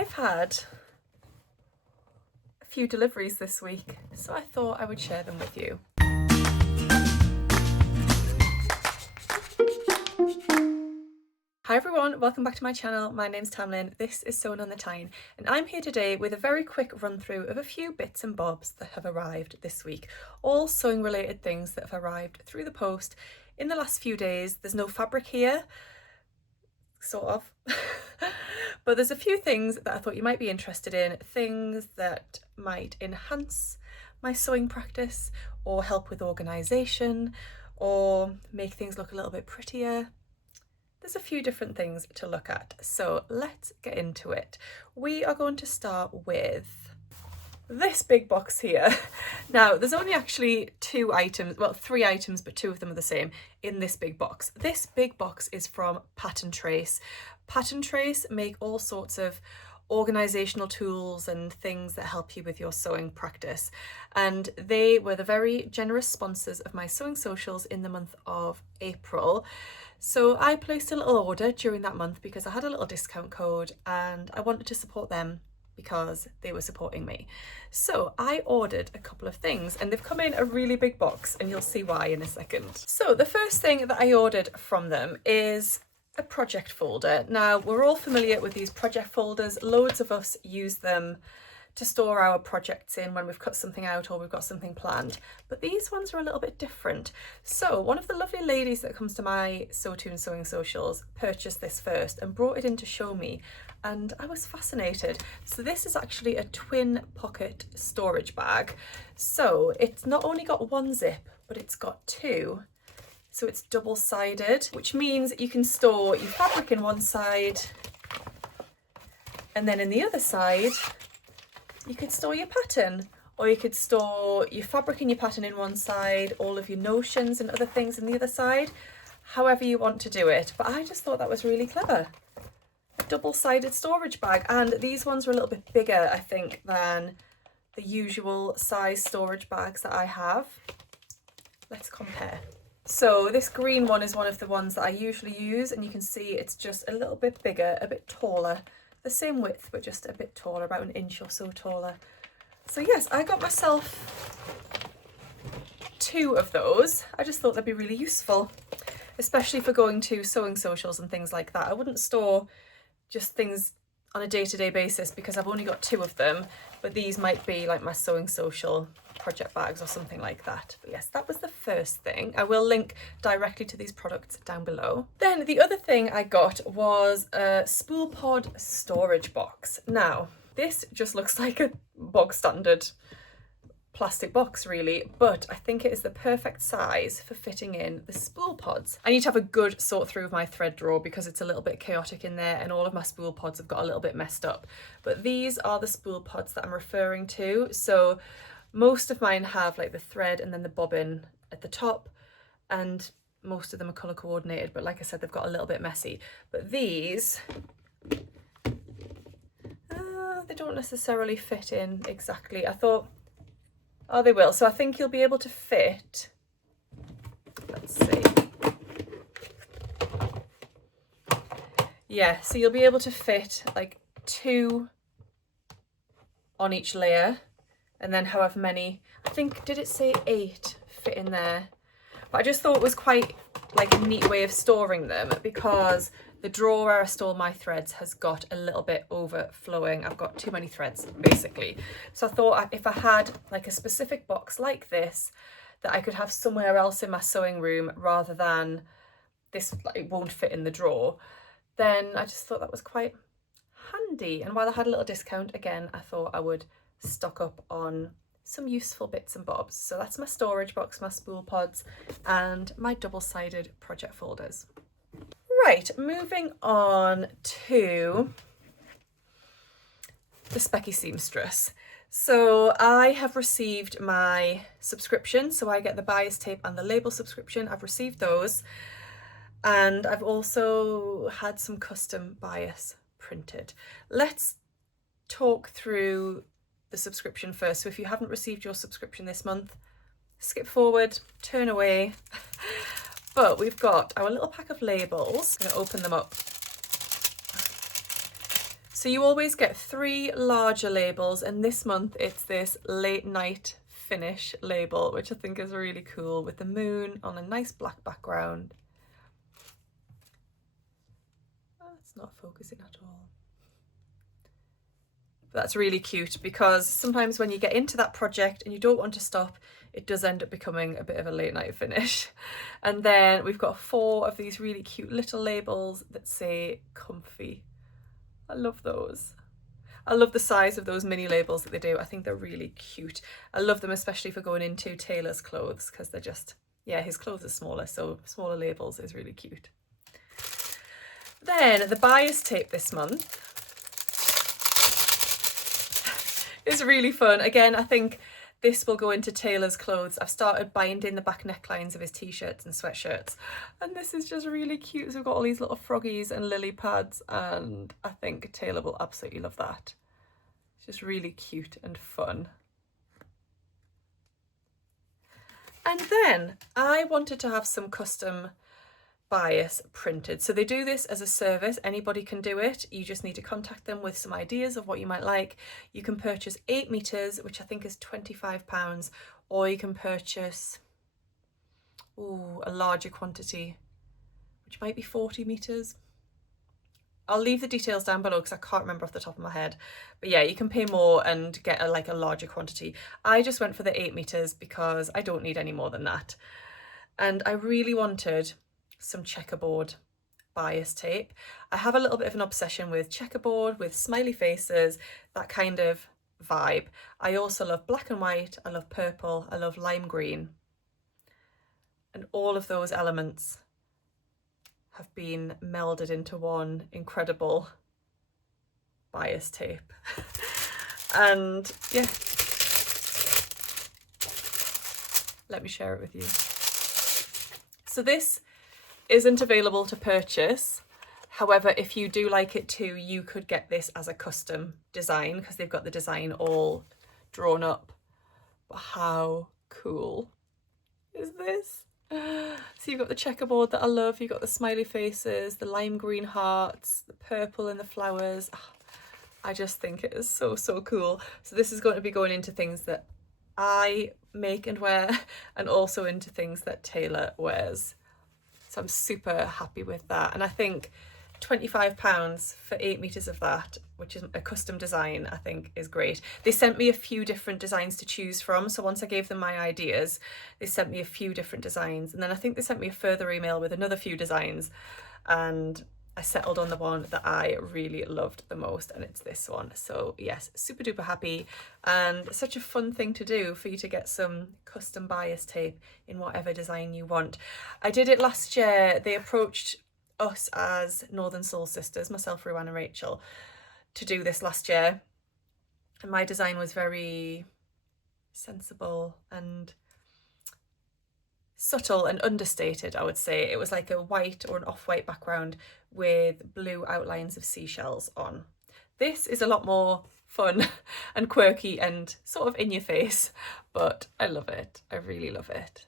I've had a few deliveries this week, so I thought I would share them with you. Hi everyone, welcome back to my channel. My name's Tamlyn, this is Sewing on the Tyne, and I'm here today with a very quick run through of a few bits and bobs that have arrived this week. All sewing related things that have arrived through the post in the last few days. There's no fabric here, sort of, but there's a few things that I thought you might be interested in, things that might enhance my sewing practice or help with organisation or make things look a little bit prettier. There's a few different things to look at, so let's get into it. We are going to start with this big box here. Now, there's only actually two items, well, three items, but two of them are the same in this big box. This big box is from Pattern Trace. Pattern Trace make all sorts of organisational tools and things that help you with your sewing practice, and they were the very generous sponsors of my sewing socials in the month of April. So I placed a little order during that month because I had a little discount code and I wanted to support them because they were supporting me. So I ordered a couple of things and they've come in a really big box, and you'll see why in a second. So the first thing that I ordered from them is a project folder. Now, we're all familiar with these project folders. Loads of us use them to store our projects in when we've cut something out or we've got something planned, but these ones are a little bit different. So one of the lovely ladies that comes to my Sewtoon sewing socials purchased this first and brought it in to show me, and I was fascinated. So this is actually a twin pocket storage bag. So it's not only got one zip, but it's got two. So it's double-sided, which means you can store your fabric in one side, and then in the other side you could store your pattern, or you could store your fabric and your pattern in one side, all of your notions and other things in the other side, however you want to do it. But I just thought that was really clever. A double-sided storage bag, and these ones are a little bit bigger, I think, than the usual size storage bags that I have. Let's compare. So this green one is one of the ones that I usually use, and you can see it's just a little bit bigger, a bit taller. The same width, but just a bit taller, about an inch or so taller. So yes, I got myself two of those. I just thought they'd be really useful, especially for going to sewing socials and things like that. I wouldn't store just things on a day-to-day basis because I've only got two of them, but these might be like my sewing social project bags or something like that. But yes, that was the first thing. I will link directly to these products down below. Then the other thing I got was a spool pod storage box. Now, this just looks like a bog standard plastic box really, but I think it is the perfect size for fitting in the spool pods. I need to have a good sort through of my thread drawer because it's a little bit chaotic in there and all of my spool pods have got a little bit messed up. But these are the spool pods that I'm referring to. So most of mine have like the thread and then the bobbin at the top, and most of them are colour coordinated, but like I said, they've got a little bit messy. But these, they don't necessarily fit in exactly. I thought, oh, they will. So I think you'll be able to fit, let's see. Yeah, so you'll be able to fit like two on each layer, and then however many, I think, did it say 8 fit in there? But I just thought it was quite like a neat way of storing them, because the drawer where I store my threads has got a little bit overflowing. I've got too many threads basically. So I thought if I had like a specific box like this that I could have somewhere else in my sewing room rather than this, like, it won't fit in the drawer, then I just thought that was quite handy. And while I had a little discount, again, I thought I would stock up on some useful bits and bobs. So that's my storage box, my spool pods, and my double-sided project folders. Right, moving on to the Specky Seamstress. So I have received my subscription, so I get the buyer's tape and the label subscription. I've received those, and I've also had some custom bias printed. Let's talk through the subscription first. So if you haven't received your subscription this month, skip forward, turn away. But we've got our little pack of labels. I'm going to open them up. So you always get 3 larger labels, and this month it's this late night finish label, which I think is really cool, with the moon on a nice black background. Oh, it's not focusing at all. But that's really cute, because sometimes when you get into that project and you don't want to stop, it does end up becoming a bit of a late night finish. And then we've got 4 of these really cute little labels that say comfy. I love those. I love the size of those mini labels that they do. I think they're really cute. I love them, especially for going into Taylor's clothes, because they're just, yeah, his clothes are smaller, so smaller labels is really cute. Then the bias tape this month is really fun. Again, I think this will go into Taylor's clothes. I've started binding the back necklines of his t-shirts and sweatshirts, and this is just really cute. So we've got all these little froggies and lily pads, and I think Taylor will absolutely love that. It's just really cute and fun. And then I wanted to have some custom bias printed. So they do this as a service. Anybody can do it. You just need to contact them with some ideas of what you might like. You can purchase 8 meters, which I think is £25, or you can purchase a larger quantity, which might be 40 meters. I'll leave the details down below because I can't remember off the top of my head. But yeah, you can pay more and get a larger quantity. I just went for the 8 meters because I don't need any more than that. And I really wanted some checkerboard bias tape. I have a little bit of an obsession with checkerboard, with smiley faces, that kind of vibe. I also love black and white, I love purple, I love lime green. And all of those elements have been melded into one incredible bias tape. And yeah, let me share it with you. So this isn't available to purchase. However, if you do like it too, you could get this as a custom design, because they've got the design all drawn up. But how cool is this? So you've got the checkerboard that I love, you've got the smiley faces, the lime green hearts, the purple and the flowers. I just think it is so, so cool. So this is going to be going into things that I make and wear, and also into things that Taylor wears. So I'm super happy with that. And I think £25 for 8 meters of that, which is a custom design, I think is great. They sent me a few different designs to choose from. So once I gave them my ideas, they sent me a few different designs. And then I think they sent me a further email with another few designs. And I settled on the one that I really loved the most, and it's this one. So yes, super duper happy, and such a fun thing to do for you to get some custom bias tape in whatever design you want. I did it last year. They approached us as Northern Soul Sisters, myself, Ruan and Rachel, to do this last year, and my design was very sensible and subtle and understated, I would say. It was like a white or an off-white background with blue outlines of seashells on. This is a lot more fun and quirky and sort of in your face, but I love it. I really love it.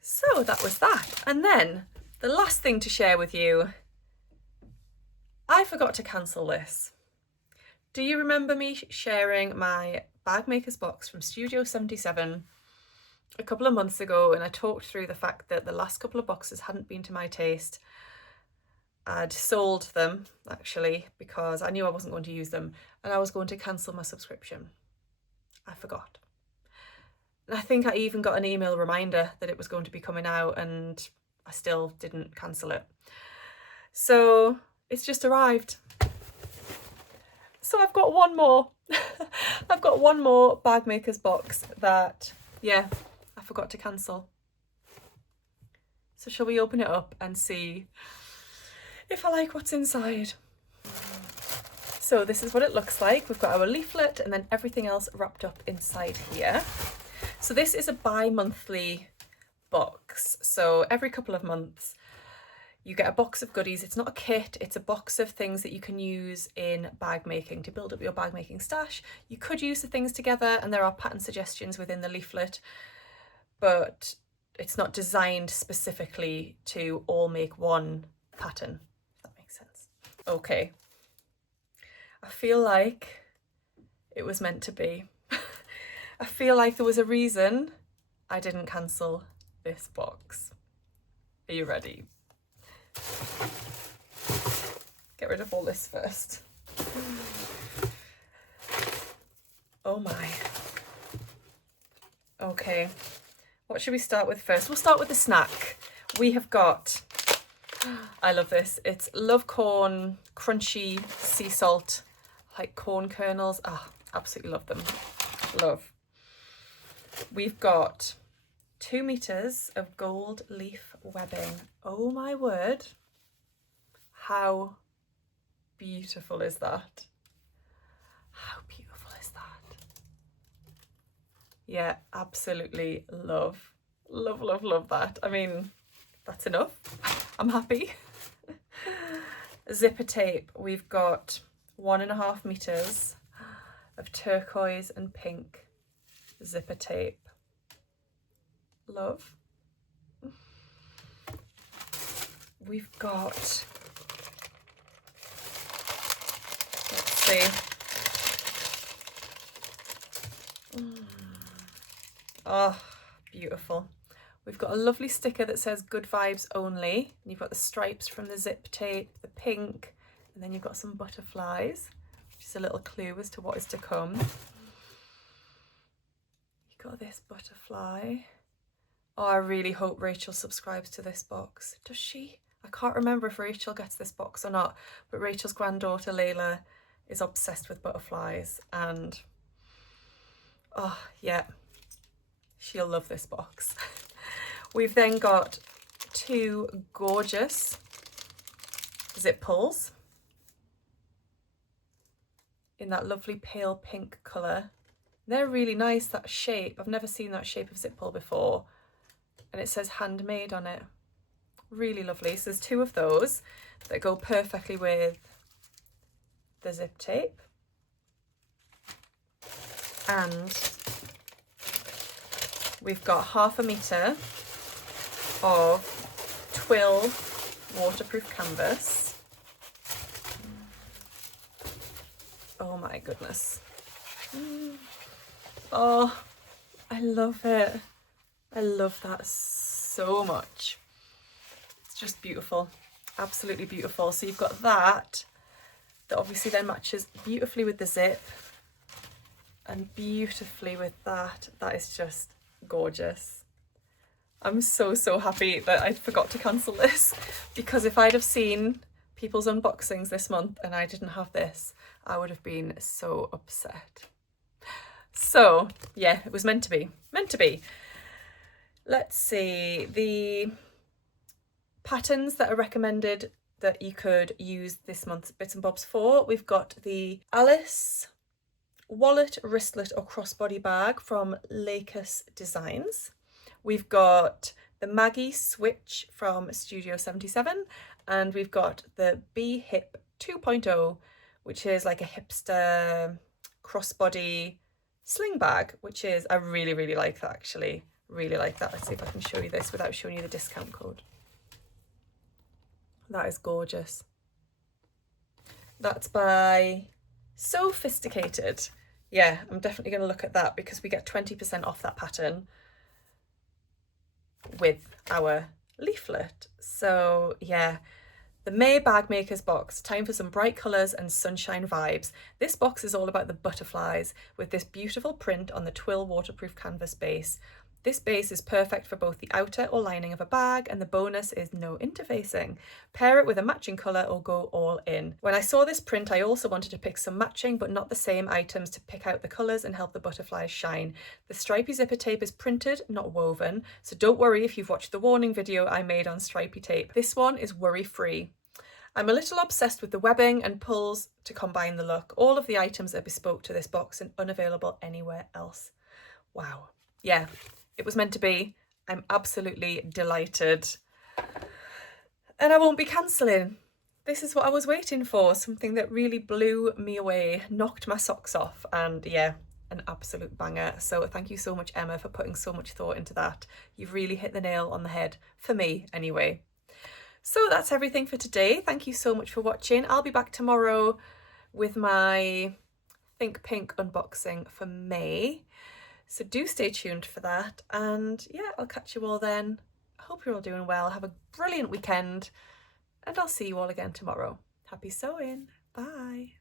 So that was that. And then the last thing to share with you, I forgot to cancel this. Do you remember me sharing my bag maker's box from Studio 77 a couple of months ago, and I talked through the fact that the last couple of boxes hadn't been to my taste? I'd sold them actually because I knew I wasn't going to use them, and I was going to cancel my subscription. I forgot. And I think I even got an email reminder that it was going to be coming out, and I still didn't cancel it. So it's just arrived. So I've got one more. I've got one more bag maker's box that, yeah, I forgot to cancel. So shall we open it up and see if I like what's inside? So this is what it looks like. We've got our leaflet and then everything else wrapped up inside here. So this is a bi-monthly box. So every couple of months you get a box of goodies. It's not a kit, it's a box of things that you can use in bag making to build up your bag making stash. You could use the things together, and there are pattern suggestions within the leaflet, but it's not designed specifically to all make one pattern, if that makes sense. Okay, I feel like it was meant to be. I feel like there was a reason I didn't cancel this box. Are you ready? Get rid of all this first. Oh my. Okay, what should we start with first? We'll start with the snack. We have got, I love this, it's Love Corn Crunchy Sea Salt, like corn kernels. Ah, absolutely love them. Love. We've got 2 meters of gold leaf webbing. Oh my word. How beautiful is that? How beautiful is that? Yeah, absolutely love. Love, love, love that. I mean, that's enough. I'm happy. Zipper tape. We've got 1.5 meters of turquoise and pink zipper tape. Love. We've got, let's see. Oh, beautiful. We've got a lovely sticker that says good vibes only. And you've got the stripes from the zip tape, the pink, and then you've got some butterflies, which is a little clue as to what is to come. You've got this butterfly. Oh, I really hope Rachel subscribes to this box. Does she? I can't remember if Rachel gets this box or not, but Rachel's granddaughter Layla is obsessed with butterflies, and oh yeah, she'll love this box. We've then got 2 gorgeous zip pulls in that lovely pale pink colour. They're really nice, that shape. I've never seen that shape of zip pull before. And it says handmade on it. Really lovely. So there's 2 of those that go perfectly with the zip tape. And we've got 1/2 meter of twill waterproof canvas. Oh my goodness. Oh, I love it. I love that so much. It's just beautiful. Absolutely beautiful. So you've got that obviously then matches beautifully with the zip and beautifully with that. That is just gorgeous. I'm so happy that I forgot to cancel this, because if I'd have seen people's unboxings this month and I didn't have this, I would have been so upset. So yeah, it was meant to be. Meant to be. Let's see, the patterns that are recommended that you could use this month's Bits and Bobs for. We've got the Alice wallet, wristlet or crossbody bag from Lakers Designs. We've got the Maggie switch from Studio 77, and we've got the Be Hip 2.0, which is like a hipster crossbody sling bag, which is, I really like that actually. Really like that. Let's see if I can show you this without showing you the discount code. That is gorgeous. That's by Sophisticated. Yeah, I'm definitely going to look at that because we get 20% off that pattern with our leaflet. So yeah, the May Bag Makers box, time for some bright colours and sunshine vibes. This box is all about the butterflies with this beautiful print on the twill waterproof canvas base. This base is perfect for both the outer or lining of a bag, and the bonus is no interfacing. Pair it with a matching colour or go all in. When I saw this print, I also wanted to pick some matching but not the same items to pick out the colours and help the butterflies shine. The stripy zipper tape is printed, not woven, so don't worry if you've watched the warning video I made on stripy tape. This one is worry-free. I'm a little obsessed with the webbing and pulls to combine the look. All of the items are bespoke to this box and unavailable anywhere else. Wow. Yeah. It was meant to be. I'm absolutely delighted. And I won't be cancelling. This is what I was waiting for. Something that really blew me away, knocked my socks off, and yeah, an absolute banger. So thank you so much, Emma, for putting so much thought into that. You've really hit the nail on the head, for me anyway. So that's everything for today. Thank you so much for watching. I'll be back tomorrow with my Think Pink unboxing for May. So do stay tuned for that, and yeah, I'll catch you all then. I hope you're all doing well. Have a brilliant weekend, and I'll see you all again tomorrow. Happy sewing. Bye.